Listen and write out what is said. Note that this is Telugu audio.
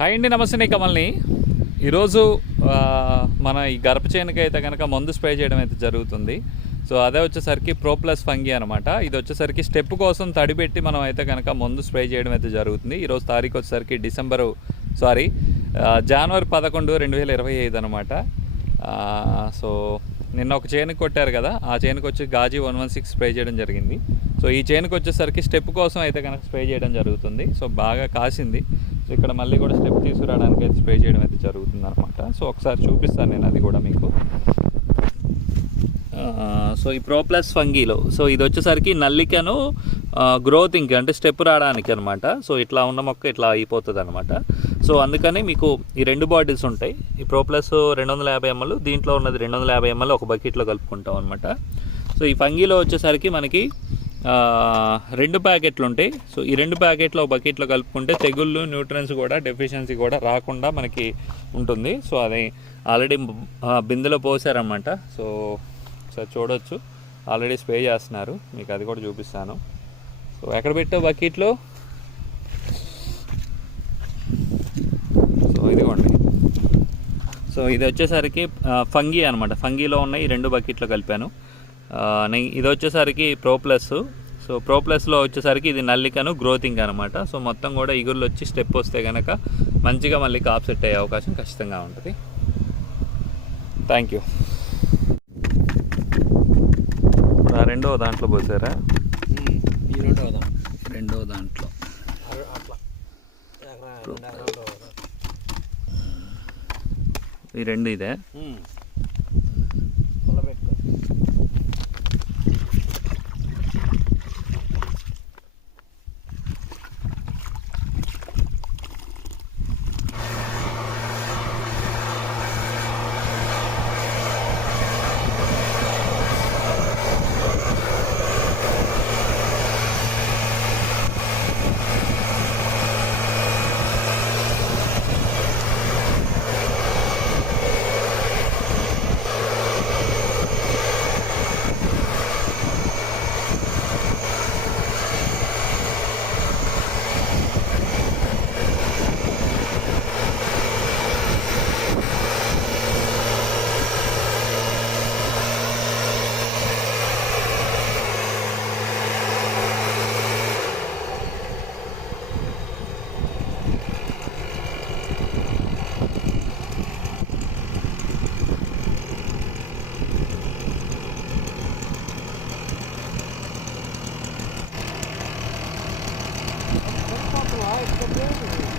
హాయ్ అండి నమస్తే నీ కమల్ని. ఈరోజు మన ఈ గరప చేనుకి అయితే కనుక మందు స్ప్రే చేయడం అయితే జరుగుతుంది. సో అదే వచ్చేసరికి ప్రో ప్లస్ ఫంగి అనమాట ఇది వచ్చేసరికి స్టెప్ కోసం తడిపెట్టి మనం అయితే కనుక మందు స్ప్రే చేయడం అయితే జరుగుతుంది. ఈరోజు తారీఖు వచ్చేసరికి డిసెంబరు సారీ జనవరి పదకొండు రెండు వేల ఇరవై ఐదు అనమాట సో నిన్న ఒక చేనుకి కొట్టారు కదా ఆ చేనుకి వచ్చి గాజీ వన్ వన్ సిక్స్ స్ప్రే చేయడం జరిగింది. సో ఈ చేనుకి వచ్చేసరికి స్టెప్ కోసం అయితే కనుక స్ప్రే చేయడం జరుగుతుంది. సో బాగా కాసింది. సో ఇక్కడ మళ్ళీ కూడా స్టెప్ తీసుకురావడానికి అయితే స్ప్రే చేయడం అయితే జరుగుతుంది అనమాట సో ఒకసారి చూపిస్తాను నేను అది కూడా మీకు. సో ఈ ప్రోప్లస్ ఫంగీలో సో ఇది వచ్చేసరికి నల్లికను గ్రోతింగ్కి అంటే స్టెప్ రావడానికి అనమాట సో ఇట్లా ఉన్న మొక్క ఇట్లా అయిపోతుంది అనమాట సో అందుకని మీకు ఈ రెండు బాటిల్స్ ఉంటాయి. ఈ ప్రోప్లస్ రెండు వందల యాభై ఎంఎల్ దీంట్లో ఉన్నది రెండు వందల యాభై ఎంఎల్ ఒక బకెట్లో కలుపుకుంటాం అనమాట సో ఈ ఫంగీలో వచ్చేసరికి మనకి రెండు ప్యాకెట్లు ఉంటాయి సో ఈ రెండు ప్యాకెట్లు ఒక బకెట్లో కలుపుకుంటే తెగుళ్ళు న్యూట్రియన్స్ కూడా డెఫిషియన్సీ కూడా రాకుండా మనకి ఉంటుంది. సో అది ఆల్రెడీ బిందెలో పోసారనమాట సో ఒకసారి చూడొచ్చు. ఆల్రెడీ స్ప్రే చేస్తున్నారు. మీకు అది కూడా చూపిస్తాను. సో ఎక్కడ పెట్టావు బకెట్లో? సో ఇదిగోండి. సో ఇది వచ్చేసరికి ఫంగీ అనమాట ఫంగీలో ఉన్న ఈ రెండు బకెట్లు కలిపాను. ఇది వచ్చేసరికి ప్రో ప్లస్ సో ప్రో ప్లస్లో వచ్చేసరికి ఇది నల్లికను గ్రోతింగ్ అనమాట సో మొత్తం కూడా ఇగుర్లు వచ్చి స్టెప్ వస్తే కనుక మంచిగా మళ్ళీ కాప్ సెట్ అయ్యే అవకాశం ఖచ్చితంగా ఉంటుంది. థ్యాంక్ యూ ఇప్పుడు ఆ రెండో దాంట్లో పోసారా? ఈ రెండు అవుదాం రెండో దాంట్లో. ఈ రెండు ఇదే. like, comenta.